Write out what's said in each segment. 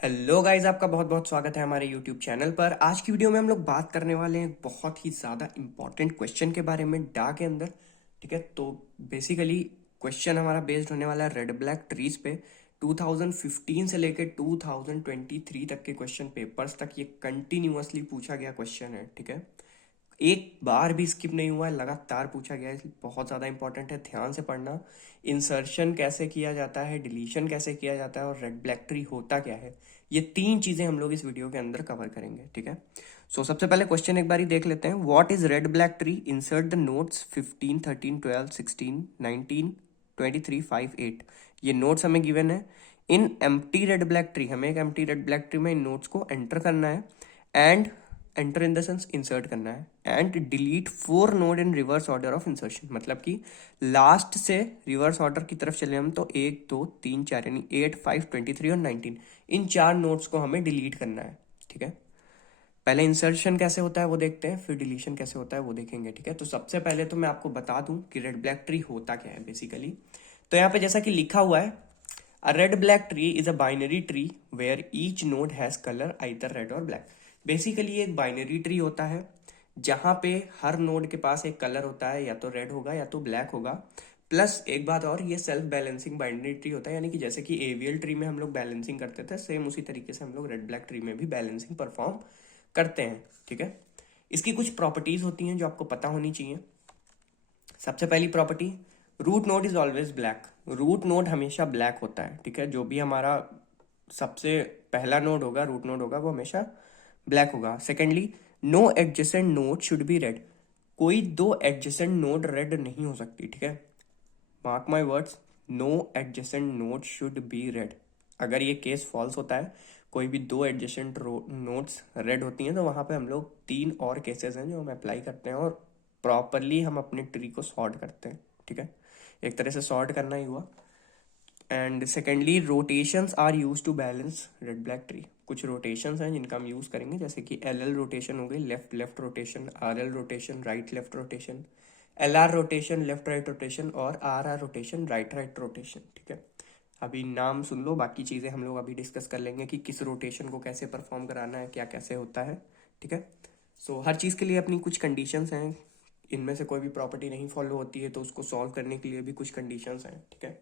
Hello guys, आपका बहुत बहुत स्वागत है हमारे यूट्यूब चैनल पर। आज की वीडियो में हम लोग बात करने वाले हैं बहुत ही ज़्यादा इंपॉर्टेंट क्वेश्चन के बारे में डा के अंदर। ठीक है, तो बेसिकली क्वेश्चन हमारा बेस्ड होने वाला है रेड ब्लैक ट्रीज पे। 2015 से लेकर 2023 तक के क्वेश्चन पेपर्स तक ये कंटिन्यूअसली पूछा गया क्वेश्चन है। ठीक है, एक बार भी स्किप नहीं हुआ है, लगातार पूछा गया है, इसलिए बहुत ज़्यादा इंपॉर्टेंट है, ध्यान से पढ़ना। इंसर्शन कैसे किया जाता है, डिलीशन कैसे किया जाता है और रेड ब्लैक ट्री होता क्या है, ये तीन चीज़ें हम लोग इस वीडियो के अंदर कवर करेंगे। ठीक है, सबसे पहले क्वेश्चन एक बार ही देख लेते हैं। What is red black tree? Insert the notes 15, 13, 12, 16, 19, 23, 5, 8। ये नोट्स हमें गिवन है। In empty red black tree, हमें एक एम्प्टी रेड ब्लैक ट्री में इन नोट्स को एंटर करना है। And enter in the sense insert करना है। And delete 4 node in reverse order of insertion, मतलब कि लास्ट से रिवर्स ऑर्डर की तरफ चले हम तो 1, 2, 3, 4 यानी 8, 5, 23 और 19, इन 4 नोड्स को हमें डिलीट करना है। ठीक है, पहले इंसर्शन कैसे होता है वो देखते हैं, फिर डिलीशन कैसे होता है वो देखेंगे। ठीक है, तो सबसे पहले तो मैं आपको बता दूं कि रेड ब्लैक ट्री होता क्या है बेसिकली। तो यहाँ पे जैसा कि लिखा हुआ है, a red black tree is a binary tree where each node has colour either red or black. Basically ये एक बाइनरी ट्री होता है जहां पे हर नोड के पास एक कलर होता है, या तो रेड होगा या तो ब्लैक होगा। प्लस एक बात और, ये सेल्फ बैलेंसिंग बाइनरी ट्री होता है, यानी कि जैसे कि एवीएल ट्री में हम लोग बैलेंसिंग करते थे, सेम उसी तरीके से हम लोग रेड ब्लैक ट्री में भी बैलेंसिंग परफॉर्म करते हैं। ठीक है, इसकी कुछ प्रॉपर्टीज होती हैं जो आपको पता होनी चाहिए। सबसे पहली property, root node is always black. Root node हमेशा ब्लैक होता है। ठीक है, जो भी हमारा सबसे पहला नोड होगा, रूट नोड होगा, वो हमेशा ब्लैक होगा। Secondly, no adjacent node should be red. कोई दो एडजेसेंट नोड रेड नहीं हो सकती। ठीक है, mark my words, no adjacent node should be red. अगर ये केस फॉल्स होता है, कोई भी दो एडजेसेंट नोड्स रेड होती हैं, तो वहां पे हम लोग तीन और केसेस हैं जो हम अप्लाई करते हैं और प्रॉपरली हम अपने ट्री को सॉर्ट करते हैं। ठीक है, एक तरह से सॉर्ट करना ही हुआ। And secondly, rotations are use to balance red black tree. कुछ रोटेशंस हैं जिनका हम यूज करेंगे, जैसे कि एल एल रोटेशन हो गई, left left rotation, R L rotation, right left rotation, L R rotation, left right rotation, और R R rotation, right right rotation. ठीक है, अभी नाम सुन लो, बाकी चीज़ें हम लोग अभी डिस्कस कर लेंगे कि किस रोटेशन को कैसे परफॉर्म कराना है, क्या कैसे होता है। ठीक है, हर चीज़ के लिए अपनी कुछ कंडीशंस हैं। इनमें से कोई भी प्रॉपर्टी नहीं फॉलो होती है तो उसको सॉल्व करने के लिए भी कुछ कंडीशंस हैं। ठीक है,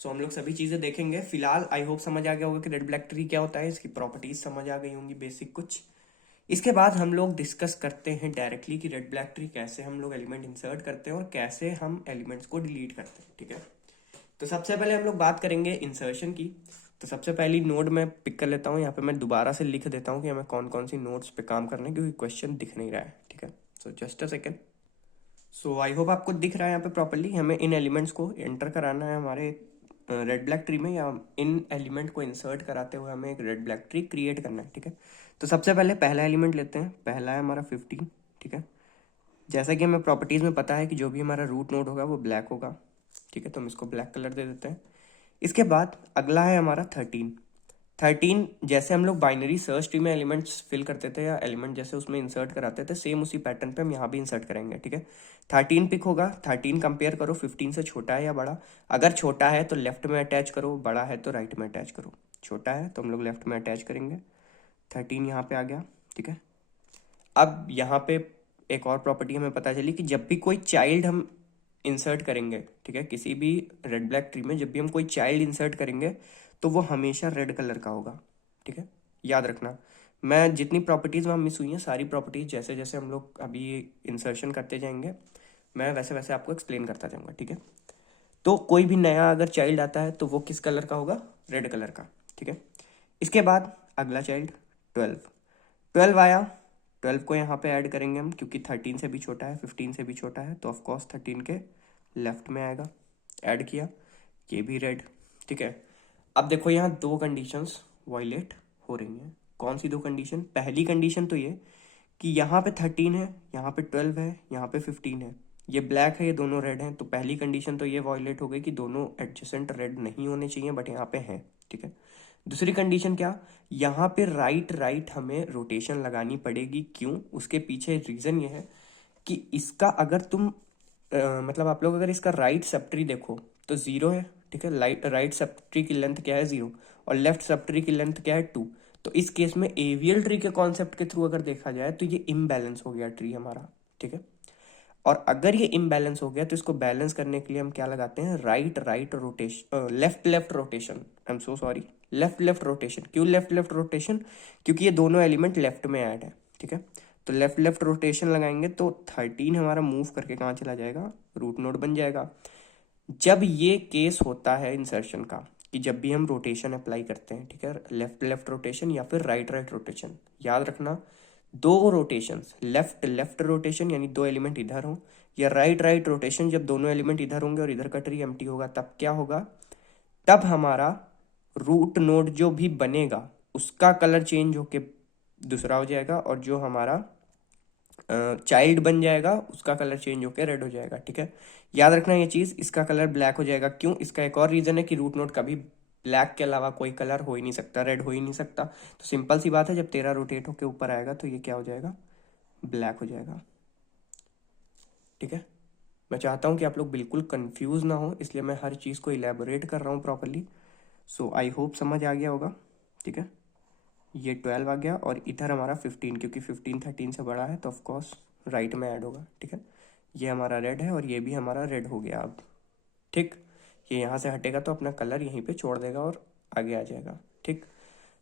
हम लोग सभी चीज़ें देखेंगे। फिलहाल आई होप समझ आ गया होगा कि रेड ब्लैक ट्री क्या होता है, इसकी प्रॉपर्टीज समझ आ गई होंगी बेसिक कुछ। इसके बाद हम लोग डिस्कस करते हैं डायरेक्टली कि रेड ब्लैक ट्री कैसे हम लोग एलिमेंट इंसर्ट करते हैं और कैसे हम एलिमेंट्स को डिलीट करते हैं। ठीक है, तो सबसे पहले हम लोग बात करेंगे इंसर्शन की। तो सबसे पहली नोड मैं पिक कर लेता हूँ, यहाँ पे मैं दोबारा से लिख देता हूँ कि हमें कौन कौन सी नोड्स पे काम करना है, क्योंकि क्वेश्चन दिख नहीं रहा है। ठीक है, just a second. I hope आपको दिख रहा है यहाँ पे प्रॉपरली। हमें इन एलिमेंट्स को एंटर कराना है हमारे रेड ब्लैक ट्री में, या इन एलिमेंट को इंसर्ट कराते हुए हमें एक रेड ब्लैक ट्री क्रिएट करना है। ठीक है, तो सबसे पहले पहला एलिमेंट लेते हैं, पहला है हमारा 15। ठीक है, जैसा कि हमें प्रॉपर्टीज में पता है कि जो भी हमारा रूट नोड होगा वो ब्लैक होगा। ठीक है, तो हम इसको ब्लैक कलर दे देते हैं। इसके बाद अगला है हमारा 13। 13 जैसे हम लोग बाइनरी सर्च ट्री में एलिमेंट्स फिल करते थे या एलिमेंट जैसे उसमें इंसर्ट कराते थे, सेम उसी पैटर्न पे हम यहाँ भी इंसर्ट करेंगे। ठीक है, 13 पिक होगा। 13 कंपेयर करो 15 से, छोटा है या बड़ा। अगर छोटा है तो लेफ्ट में अटैच करो, बड़ा है तो राइट में अटैच करो। छोटा है तो हम लोग लेफ्ट में अटैच करेंगे। 13 यहाँ पे आ गया। ठीक है, अब यहाँ पे एक और प्रॉपर्टी हमें पता चली कि जब भी कोई चाइल्ड हम इंसर्ट करेंगे, ठीक है, किसी भी रेड ब्लैक ट्री में जब भी हम कोई चाइल्ड इंसर्ट करेंगे तो वो हमेशा रेड कलर का होगा। ठीक है, याद रखना। मैं जितनी प्रॉपर्टीज वहाँ मिस हुई हैं, सारी प्रॉपर्टीज जैसे जैसे हम लोग अभी इंसर्शन करते जाएंगे, मैं वैसे वैसे आपको एक्सप्लेन करता जाऊंगा। ठीक है, तो कोई भी नया अगर चाइल्ड आता है तो वो किस कलर का होगा? रेड कलर का। ठीक है, इसके बाद अगला चाइल्ड 12। 12 आया, 12 को यहाँ पे ऐड करेंगे हम, क्योंकि 13 से भी छोटा है, 15 से भी छोटा है, तो ऑफकोर्स 13 के लेफ्ट में आएगा। ऐड किया, ये भी रेड। ठीक है, अब देखो यहाँ दो कंडीशंस वायलेट हो रही हैं। कौन सी दो कंडीशन? पहली कंडीशन तो ये कि यहाँ पे 13 है, यहाँ पे 12 है, यहाँ पे 15 है, ये ब्लैक है, ये दोनों रेड हैं, तो पहली कंडीशन तो ये वायलेट हो गई कि दोनों एडजेसेंट रेड नहीं होने चाहिए, बट यहाँ पे हैं। ठीक है, दूसरी कंडीशन क्या? यहाँ पे राइट राइट हमें रोटेशन लगानी पड़ेगी। क्यों? उसके पीछे रीजन ये है कि इसका अगर तुम मतलब आप लोग अगर इसका राइट सब ट्री देखो तो जीरो है। ठीक है, राइट सब ट्री की लेंथ क्या है? जीरो। और लेफ्ट सब ट्री की लेंथ क्या है 2। तो इस केस में एवियल ट्री के कॉन्सेप्ट के थ्रू अगर देखा जाए तो ये इम्बैलेंस हो गया ट्री हमारा, ठीक है। और अगर ये इम्बैलेंस हो गया तो इसको बैलेंस करने के लिए हम क्या लगाते हैं, right right rotation, left left rotation, I am so sorry, left left rotation. क्यों लेफ्ट लेफ्ट रोटेशन? क्योंकि ये दोनों एलिमेंट लेफ्ट में ऐड है, ठीक है। तो लेफ्ट लेफ्ट रोटेशन लगाएंगे तो 13 हमारा मूव करके कहाँ चला जाएगा, रूट नोड बन जाएगा। जब ये केस होता है इंसर्शन का, कि जब भी हम रोटेशन अप्लाई करते हैं, ठीक है, लेफ्ट लेफ्ट रोटेशन या फिर राइट राइट रोटेशन, याद रखना दो रोटेशंस, लेफ्ट लेफ्ट रोटेशन यानी दो एलिमेंट इधर हो, या राइट राइट रोटेशन जब दोनों एलिमेंट इधर होंगे और इधर का ट्री एम्प्टी होगा, तब क्या होगा, तब हमारा रूट नोड जो भी बनेगा उसका कलर चेंज होके दूसरा हो जाएगा, और जो हमारा चाइल्ड बन जाएगा उसका कलर चेंज होकर रेड हो जाएगा, ठीक है। याद रखना ये चीज, इसका कलर ब्लैक हो जाएगा। क्यों? इसका एक और रीजन है कि रूट नोड कभी ब्लैक के अलावा कोई कलर हो ही नहीं सकता, रेड हो ही नहीं सकता। तो सिंपल सी बात है, जब 13 रोटेट होके ऊपर आएगा तो ये क्या हो जाएगा, ब्लैक हो जाएगा, ठीक है। मैं चाहता हूं कि आप लोग बिल्कुल कंफ्यूज ना हो, इसलिए मैं हर चीज को इलेबोरेट कर रहा हूँ प्रॉपरली। सो आई होप समझ आ गया होगा, ठीक है। ये 12 आ गया और इधर हमारा 15, क्योंकि 15 13 से बड़ा है तो ऑफकोर्स राइट में ऐड होगा, ठीक है। ये हमारा रेड है और ये भी हमारा रेड हो गया अब, ठीक। ये यहाँ से हटेगा तो अपना कलर यहीं पे छोड़ देगा और आगे आ जाएगा, ठीक।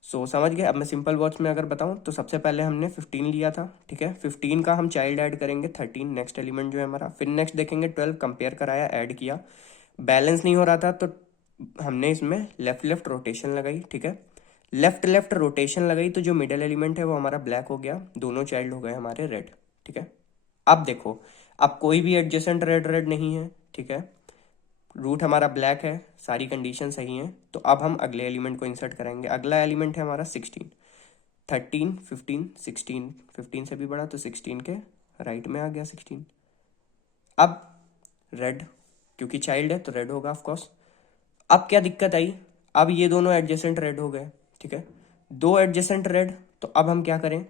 सो समझ गए। अब मैं सिंपल वर्ड्स में अगर बताऊं तो सबसे पहले हमने 15 लिया था, ठीक है। 15 का हम चाइल्ड ऐड करेंगे 13, नेक्स्ट एलिमेंट जो है हमारा। फिर नेक्स्ट देखेंगे 12, कंपेयर कराया, ऐड किया, बैलेंस नहीं हो रहा था तो हमने इसमें लेफ्ट लेफ्ट रोटेशन लगाई, ठीक है। लेफ्ट लेफ्ट रोटेशन लगाई तो जो मिडल एलिमेंट है वो हमारा ब्लैक हो गया, दोनों चाइल्ड हो गए हमारे रेड, ठीक है। अब देखो, अब कोई भी एडजेसेंट रेड रेड नहीं है, ठीक है। रूट हमारा ब्लैक है, सारी कंडीशन सही है। तो अब हम अगले एलिमेंट को इंसर्ट करेंगे। अगला एलिमेंट है हमारा 16, 13 15 16, 15 से भी बड़ा तो 16 के राइट में आ गया 16। अब रेड, क्योंकि चाइल्ड है तो रेड होगा ऑफकोर्स। अब क्या दिक्कत आई, अब ये दोनों एडजेसेंट रेड हो गए, ठीक है, दो एडजेसेंट रेड। तो अब हम क्या करें,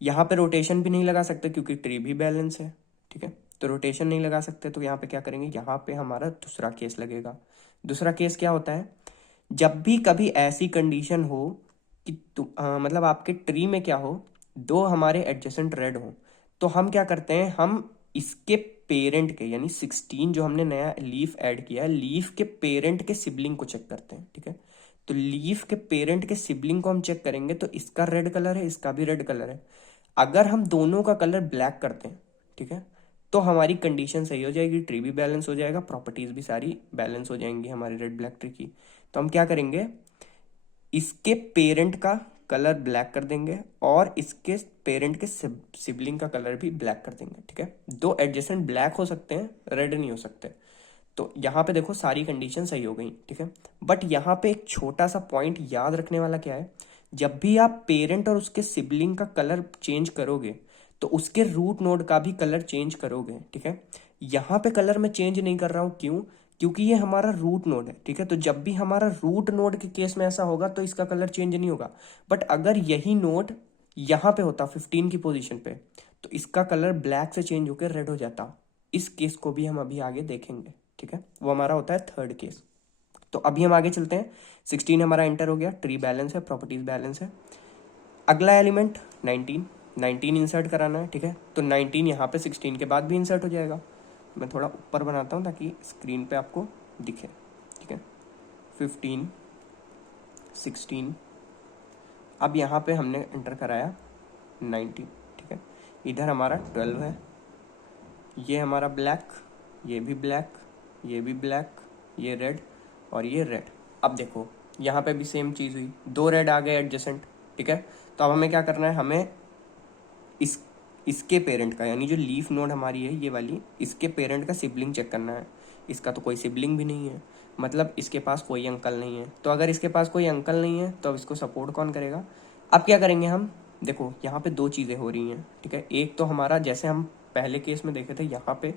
यहाँ पे रोटेशन भी नहीं लगा सकते क्योंकि ट्री भी बैलेंस है, ठीक है। तो रोटेशन नहीं लगा सकते तो यहाँ पे क्या करेंगे, यहाँ पे हमारा दूसरा केस लगेगा। दूसरा केस क्या होता है, जब भी कभी ऐसी कंडीशन हो कि मतलब आपके ट्री में क्या हो, दो हमारे एडजेसेंट रेड हो, तो हम क्या करते हैं, हम इसके पेरेंट के यानी 16 जो हमने नया लीफ ऐड किया है, लीफ के पेरेंट के सिबलिंग को चेक करते हैं, ठीक है। तो लीफ के पेरेंट के सिबलिंग को हम चेक करेंगे तो इसका रेड कलर है, इसका भी रेड कलर है। अगर हम दोनों का कलर ब्लैक करते हैं, ठीक है, तो हमारी कंडीशन सही हो जाएगी, ट्री भी बैलेंस हो जाएगा, प्रॉपर्टीज भी सारी बैलेंस हो जाएंगी हमारी रेड ब्लैक ट्री की। तो हम क्या करेंगे, इसके पेरेंट का कलर ब्लैक कर देंगे और इसके पेरेंट के सिबलिंग का कलर भी ब्लैक कर देंगे, ठीक है। दो एडजेसेंट ब्लैक हो सकते हैं, रेड नहीं हो सकते। तो यहाँ पे देखो सारी कंडीशन सही हो गई, ठीक है। बट यहाँ पे एक छोटा सा पॉइंट याद रखने वाला क्या है, जब भी आप पेरेंट और उसके सिबलिंग का कलर चेंज करोगे तो उसके रूट नोड का भी कलर चेंज करोगे, ठीक है। यहाँ पे कलर मैं चेंज नहीं कर रहा हूँ, क्यों? क्योंकि ये हमारा रूट नोड है, ठीक है। तो जब भी हमारा रूट नोड के केस में ऐसा होगा तो इसका कलर चेंज नहीं होगा। बट अगर यही नोड यहाँ पे होता 15 की पोजीशन पे, तो इसका कलर ब्लैक से चेंज होकर रेड हो जाता। इस केस को भी हम अभी आगे देखेंगे, ठीक है। वो हमारा होता है थर्ड केस। तो अभी हम आगे चलते हैं। 16 हमारा एंटर हो गया, ट्री बैलेंस है, प्रॉपर्टीज बैलेंस है। अगला एलिमेंट 19 इंसर्ट कराना है, ठीक है। तो 19 यहाँ पे 16 के बाद भी इंसर्ट हो जाएगा। मैं थोड़ा ऊपर बनाता हूँ ताकि स्क्रीन पे आपको दिखे, ठीक है। 15 16, अब यहाँ पे हमने एंटर कराया 19, ठीक है। इधर हमारा 12 है, ये हमारा ब्लैक, ये भी ब्लैक, ये भी ब्लैक, ये रेड और ये रेड। अब देखो यहाँ पे भी सेम चीज़ हुई, दो रेड आ गए एडजेसेंट, ठीक है। तो अब हमें क्या करना है, हमें इसके पेरेंट का यानी जो लीफ नोड हमारी है ये वाली, इसके पेरेंट का सिबलिंग चेक करना है। इसका तो कोई सिबलिंग भी नहीं है, मतलब इसके पास कोई अंकल नहीं है। तो अगर इसके पास कोई अंकल नहीं है तो अब इसको सपोर्ट कौन करेगा। अब क्या करेंगे हम, देखो यहाँ पे दो चीज़ें हो रही हैं, ठीक है। एक तो हमारा जैसे हम पहले केस में देखे थे, यहाँ पे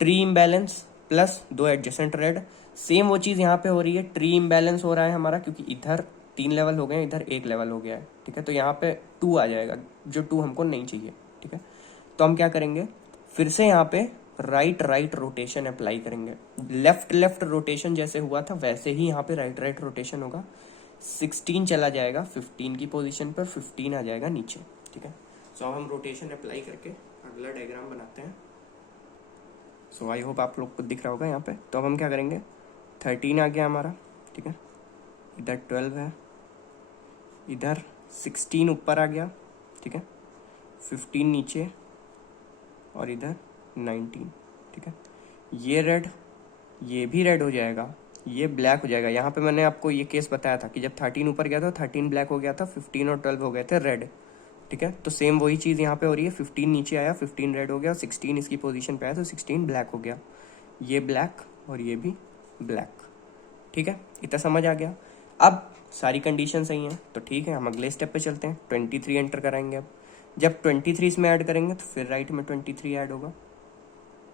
ट्री इम्बैलेंस प्लस दो एडजेसेंट रेड, सेम वो चीज़ यहाँ पे हो रही है। ट्री इम्बैलेंस हो रहा है हमारा क्योंकि इधर 3 लेवल हो गए, इधर 1 लेवल हो गया है, ठीक है। तो यहाँ पे 2 आ जाएगा, जो 2 हमको नहीं चाहिए, ठीक है। तो हम क्या करेंगे, फिर से यहाँ पे राइट राइट रोटेशन अप्लाई करेंगे। लेफ्ट लेफ्ट रोटेशन जैसे हुआ था वैसे ही यहाँ पे राइट राइट रोटेशन होगा। 16 चला जाएगा 15 की पोजीशन पर, 15 आ जाएगा नीचे, ठीक है। सो अब हम रोटेशन अप्लाई करके अगला डायग्राम बनाते हैं। सो आई होप आप लोग को दिख रहा होगा यहाँ पे। तो अब हम क्या करेंगे, 13 आ गया हमारा, ठीक है, इधर 12 है, इधर 16 ऊपर आ गया, ठीक है, 15 नीचे, और इधर 19, ठीक है। ये रेड, ये भी रेड हो जाएगा, ये ब्लैक हो जाएगा। यहाँ पे मैंने आपको ये केस बताया था कि जब 13 ऊपर गया था 13 ब्लैक हो गया था, 15 और 12 हो गए थे रेड, ठीक है। तो सेम वही चीज़ यहाँ पे हो रही है, 15 नीचे आया, 15 रेड हो गया, 16 इसकी पोजीशन पे आया तो 16 ब्लैक हो गया। ये ब्लैक और ये भी ब्लैक, ठीक है। इतना समझ आ गया। अब सारी कंडीशन सही हैं तो ठीक है, हम अगले स्टेप पे चलते हैं। 23 एंटर कराएंगे। अब जब 23 इसमें ऐड करेंगे तो फिर राइट में 23 ऐड होगा,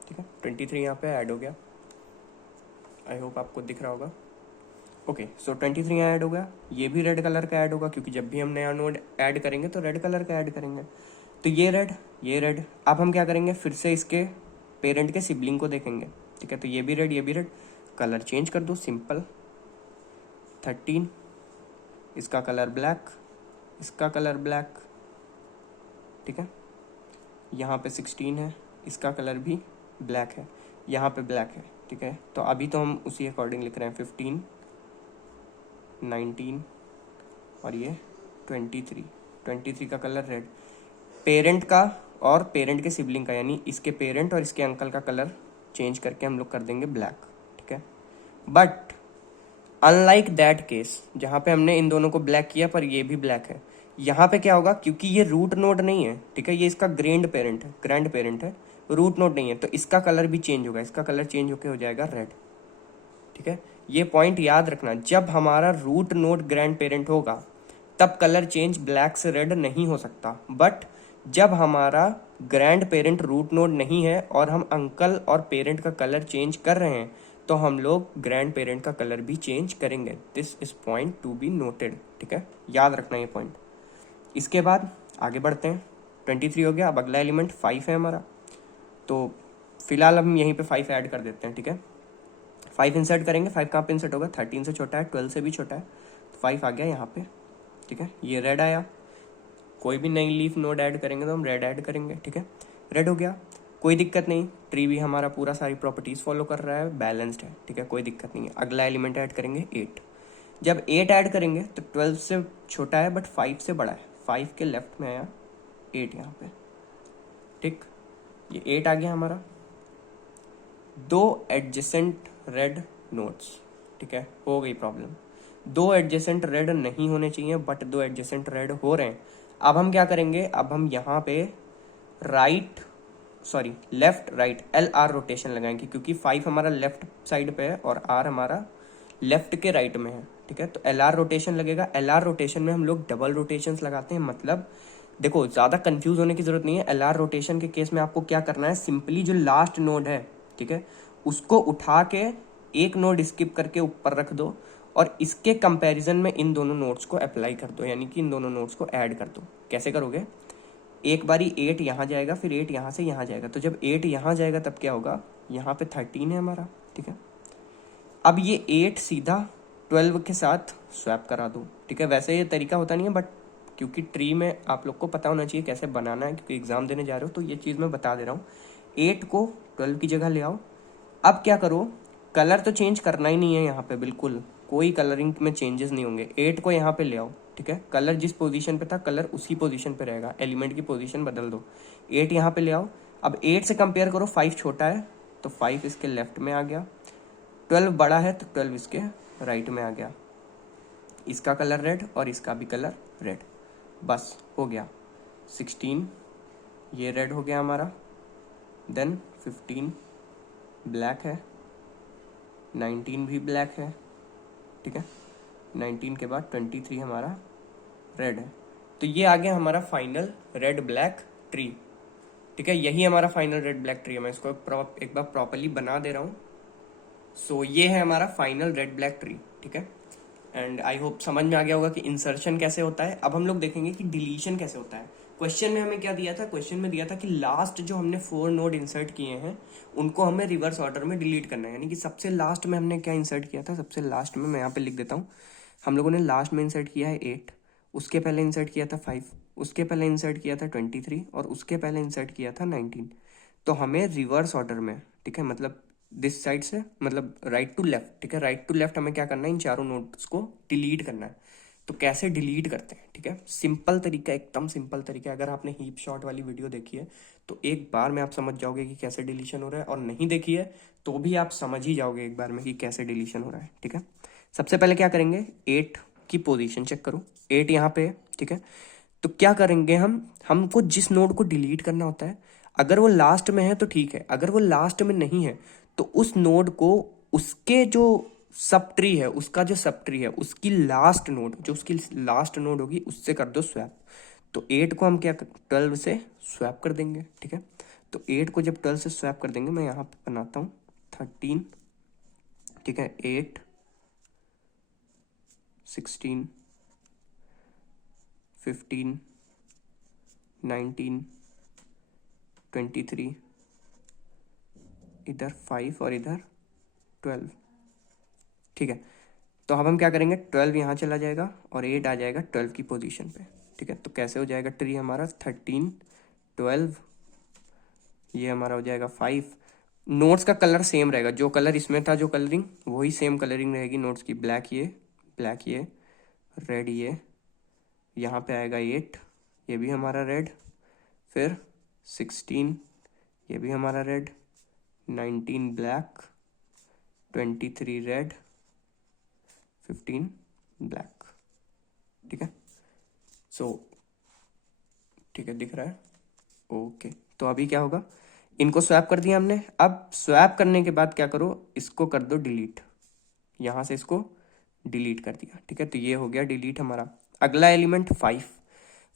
ठीक है। 23 यहाँ पे ऐड हो गया, आई होप आपको दिख रहा होगा। ओके, सो 23 यहाँ ऐड हो गया। ये भी रेड कलर का ऐड होगा क्योंकि जब भी हम नया नोड ऐड करेंगे तो रेड कलर का ऐड करेंगे। तो ये रेड, ये रेड। अब हम क्या करेंगे, फिर से इसके पेरेंट के सिबलिंग को देखेंगे, ठीक है। तो ये भी रेड, ये भी रेड, कलर चेंज कर दो, सिंपल। 13, इसका कलर ब्लैक, इसका कलर ब्लैक, ठीक है। यहाँ पे 16 है, इसका कलर भी ब्लैक है, यहाँ पे ब्लैक है, ठीक है। तो अभी तो हम उसी अकॉर्डिंग लिख रहे हैं, 15, 19 और ये 23। 23 का कलर रेड। पेरेंट का और पेरेंट के सिबलिंग का, यानी इसके पेरेंट और इसके अंकल का कलर चेंज करके हम लोग कर देंगे ब्लैक, ठीक है। बट अनलाइक दैट केस जहाँ पे हमने इन दोनों को ब्लैक किया पर ये भी ब्लैक है, यहाँ पे क्या होगा, क्योंकि ये रूट नोड नहीं है, ठीक है, ये इसका ग्रैंड पेरेंट है, रूट नोड नहीं है, तो इसका कलर भी चेंज होगा, इसका कलर चेंज होके हो जाएगा रेड, ठीक है। ये पॉइंट याद रखना, जब हमारा रूट नोड ग्रैंड पेरेंट होगा तब कलर चेंज ब्लैक से रेड नहीं हो सकता। बट जब हमारा ग्रैंड पेरेंट रूट नोड नहीं है और हम अंकल और पेरेंट का कलर चेंज कर रहे हैं तो हम लोग ग्रैंड पेरेंट का कलर भी चेंज करेंगे। This is point to be noted, ठीक है, याद रखना ये पॉइंट। इसके बाद आगे बढ़ते हैं। 23 हो गया। अब अगला एलिमेंट 5 है हमारा, तो फिलहाल हम यहीं पे 5 ऐड कर देते हैं, ठीक है। 5 इंसर्ट करेंगे। 5 कहाँ पे इंसर्ट होगा, 13 से छोटा है, 12 से भी छोटा है, तो 5 आ गया यहाँ पे, ठीक है। ये रेड आया, कोई भी नई लीफ नोड ऐड करेंगे तो हम रेड ऐड करेंगे, ठीक है। रेड हो गया, कोई दिक्कत नहीं, ट्री भी हमारा पूरा सारी प्रॉपर्टीज फॉलो कर रहा है, बैलेंस्ड है, ठीक है, कोई दिक्कत नहीं है। अगला एलिमेंट ऐड करेंगे 8। जब 8 ऐड करेंगे तो 12 से छोटा है बट 5 से बड़ा है, 5 के लेफ्ट में आया 8 यहाँ पे, ठीक। ये 8 आ गया हमारा। 2 एडजेसेंट रेड नोड्स, ठीक है, हो गई प्रॉब्लम। 2 एडजेसेंट रेड नहीं होने चाहिए बट 2 एडजेसेंट रेड हो रहे हैं। अब हम क्या करेंगे, अब हम यहाँ पे लेफ्ट राइट LR रोटेशन लगाएंगे क्योंकि 5 हमारा लेफ्ट साइड पे है और R हमारा लेफ्ट के राइट में है, ठीक है। तो LR रोटेशन लगेगा। LR रोटेशन में हम लोग डबल रोटेशंस लगाते हैं, मतलब देखो ज़्यादा कंफ्यूज होने की जरूरत नहीं है। LR रोटेशन के केस में आपको क्या करना है, सिंपली जो लास्ट नोड है, ठीक है, उसको उठा के एक नोड स्किप करके ऊपर रख दो और इसके कंपैरिजन में इन दोनों नोड्स को अप्लाई कर दो, यानी कि इन दोनों नोड्स को ऐड कर दो। कैसे करोगे, एक बारी 8 यहाँ जाएगा, फिर 8 यहाँ से यहाँ जाएगा, तो जब 8 यहाँ जाएगा तब क्या होगा, यहाँ पे 13 है हमारा, ठीक है। अब ये 8 सीधा 12 के साथ स्वैप करा दो, ठीक है। वैसे ये तरीका होता नहीं है बट क्योंकि ट्री में आप लोग को पता होना चाहिए कैसे बनाना है, क्योंकि एग्जाम देने जा रहे हो तो ये चीज़ मैं बता दे रहा हूँ। 8 को 12 की जगह ले आओ। अब क्या करो, कलर तो चेंज करना ही नहीं है, यहाँ पे बिल्कुल कोई कलरिंग में चेंजेस नहीं होंगे। 8 को यहाँ पे ले आओ, ठीक है, कलर जिस पोजीशन पे था कलर उसी पोजीशन पे रहेगा, एलिमेंट की पोजीशन बदल दो। 8 यहाँ पे ले आओ। अब 8 से कंपेयर करो, 5 छोटा है तो 5 इसके लेफ्ट में आ गया, 12 बड़ा है तो 12 इसके राइट में आ गया। इसका कलर रेड और इसका भी कलर रेड, बस हो गया। 16 ये रेड हो गया हमारा, देन 15 ब्लैक है, 19 भी ब्लैक है, ठीक है। 19 के बाद 23 हमारा रेड है। तो ये आ गया हमारा फाइनल रेड ब्लैक ट्री, ठीक है। यही हमारा फाइनल रेड ब्लैक ट्री है। मैं इसको एक बार प्रॉपरली बना दे रहा हूँ। सो ये है हमारा फाइनल रेड ब्लैक ट्री, ठीक है। एंड आई होप समझ में आ गया होगा कि इंसर्शन कैसे होता है। अब हम लोग देखेंगे कि डिलीशन कैसे होता है। क्वेश्चन में हमें क्या दिया था, क्वेश्चन में दिया था कि लास्ट जो हमने 4 नोड इंसर्ट किए हैं उनको हमें रिवर्स ऑर्डर में डिलीट करना है, यानी कि सबसे लास्ट में हमने क्या इंसर्ट किया था, सबसे लास्ट में मैं यहाँ पे लिख देता हूँ, हम लोगों ने लास्ट में इंसर्ट किया है 8, उसके पहले इंसर्ट किया था 5, उसके पहले इंसर्ट किया था 23 और उसके पहले इंसर्ट किया था 19। तो हमें रिवर्स ऑर्डर में, ठीक है, मतलब दिस साइड से, मतलब राइट टू लेफ्ट, ठीक है, राइट टू लेफ्ट हमें क्या करना है, इन चारों नोड्स को डिलीट करना है। तो कैसे डिलीट करते हैं, ठीक है, सिंपल तरीका, एकदम सिंपल तरीका। अगर आपने हीप शॉट वाली वीडियो देखी है तो एक बार में आप समझ जाओगे कि कैसे डिलीशन हो रहा है, और नहीं देखी है तो भी आप समझ ही जाओगे एक बार में कि कैसे डिलीशन हो रहा है, ठीक है। सबसे पहले क्या करेंगे, 8 की पोजीशन चेक करो, 8 यहाँ पे है, ठीक है। तो क्या करेंगे, हमको जिस नोड को डिलीट करना होता है, अगर वो लास्ट में है तो ठीक है, अगर वो लास्ट में नहीं है तो उस नोड को, उसके जो सब ट्री है, उसका जो सब ट्री है, उसकी लास्ट नोड, जो उसकी लास्ट नोड होगी उससे कर दो स्वैप। तो 8 को हम क्या 12 से स्वैप कर देंगे, ठीक है। तो 8 को जब 12 से स्वैप कर देंगे, मैं यहाँ पे बनाता हूँ 13, ठीक है, 8, 16, 15, 19, 23, इधर 5 और इधर 12, ठीक है। तो अब हम क्या करेंगे, 12 यहाँ चला जाएगा और 8 आ जाएगा 12 की पोजीशन पे, ठीक है। तो कैसे हो जाएगा ट्री हमारा, 13, 12, ये हमारा हो जाएगा 5। नोट्स का कलर सेम रहेगा, जो कलर इसमें था, जो कलरिंग, वही सेम कलरिंग रहेगी नोट्स की। ब्लैक ये, ब्लैक ये, रेड ये, यहाँ पे आएगा 8, ये भी हमारा रेड, फिर 16, ये भी हमारा रेड, 19 ब्लैक, 23 रेड, 15 ब्लैक, ठीक है। सो ठीक है, दिख रहा है, ओके। तो अभी क्या होगा, इनको स्वैप कर दिया हमने। अब स्वैप करने के बाद क्या करो, इसको कर दो डिलीट, यहाँ से इसको डिलीट कर दिया, ठीक है। तो ये हो गया डिलीट हमारा। अगला एलिमेंट 5,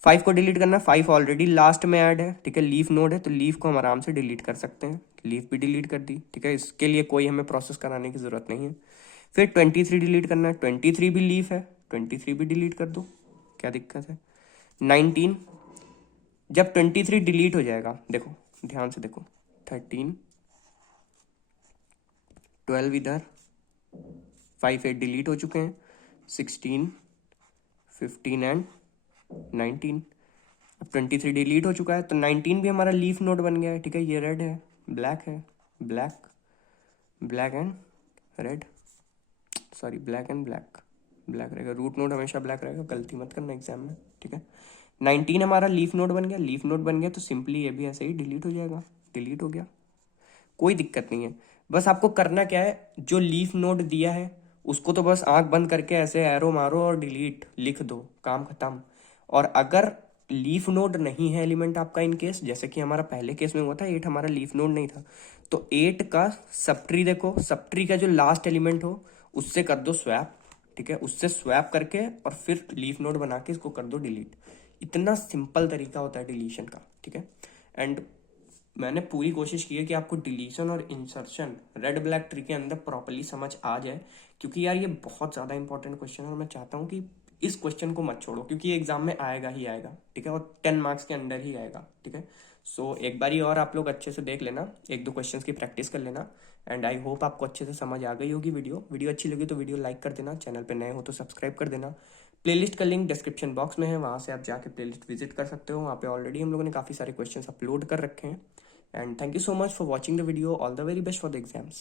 5 को डिलीट करना, 5 ऑलरेडी लास्ट में ऐड है, ठीक है, लीफ नोड है, तो लीफ को हम आराम से डिलीट कर सकते हैं। लीफ भी डिलीट कर दी, ठीक है, इसके लिए कोई हमें प्रोसेस कराने की जरूरत नहीं है। फिर 23 डिलीट करना है, 23 भी लीफ है, 23 भी डिलीट कर दो, क्या दिक्कत है। 19, जब 23 डिलीट हो जाएगा, देखो ध्यान से देखो, 13, 12 इधर, 5 8 डिलीट हो चुके हैं, 16, 15 एंड 19। अब 23 डिलीट हो चुका है, तो 19 भी हमारा लीफ नोड बन गया है, ठीक है। ये रेड है, ब्लैक है, black, black and red, sorry black and black, black रहेगा। रूट नोड हमेशा ब्लैक रहेगा, गलती मत करना एग्जाम में, ठीक है। 19 हमारा लीफ नोड बन गया, लीफ नोड बन गया तो सिंपली ये भी ऐसे ही डिलीट हो जाएगा, डिलीट हो गया, कोई दिक्कत नहीं है। बस आपको करना क्या है, जो लीफ नोड दिया है उसको तो बस आंख बंद करके ऐसे एरो मारो और डिलीट लिख दो, काम खत्म। और अगर लीफ नोड नहीं है एलिमेंट आपका, इन केस जैसे कि हमारा पहले केस में हुआ था, 8 हमारा लीफ नोड नहीं था, तो 8 का सब ट्री देखो, सब ट्री का जो लास्ट एलिमेंट हो उससे कर दो स्वैप, ठीक है, उससे स्वैप करके और फिर लीफ नोड बना के इसको कर दो डिलीट। इतना सिंपल तरीका होता है डिलीशन का, ठीक है। एंड मैंने पूरी कोशिश की है कि आपको डिलीशन और इंसर्शन रेड ब्लैक ट्री के अंदर प्रॉपर्ली समझ आ जाए, क्योंकि यार ये बहुत ज़्यादा इंपॉर्टेंट क्वेश्चन है और मैं चाहता हूँ कि इस क्वेश्चन को मत छोड़ो, क्योंकि ये एग्जाम में आएगा ही आएगा, ठीक है, और 10 मार्क्स के अंदर ही आएगा, ठीक है। सो एक बारी और आप लोग अच्छे से देख लेना, एक दो क्वेश्चन की प्रैक्टिस कर लेना, एंड आई होप आपको अच्छे से समझ आ गई होगी। वीडियो अच्छी लगी तो वीडियो लाइक कर देना, चैनल पे नए हो तो सब्सक्राइब कर देना। प्लेलिस्ट का लिंक डिस्क्रिप्शन बॉक्स में है, वहाँ से आप जाके प्लेलिस्ट विजिट कर सकते हो, वहाँ पे ऑलरेडी हम लोगों ने काफ़ी सारे क्वेश्चंस अपलोड कर रखे हैं। And thank you so much for watching the video. All the very best for the exams.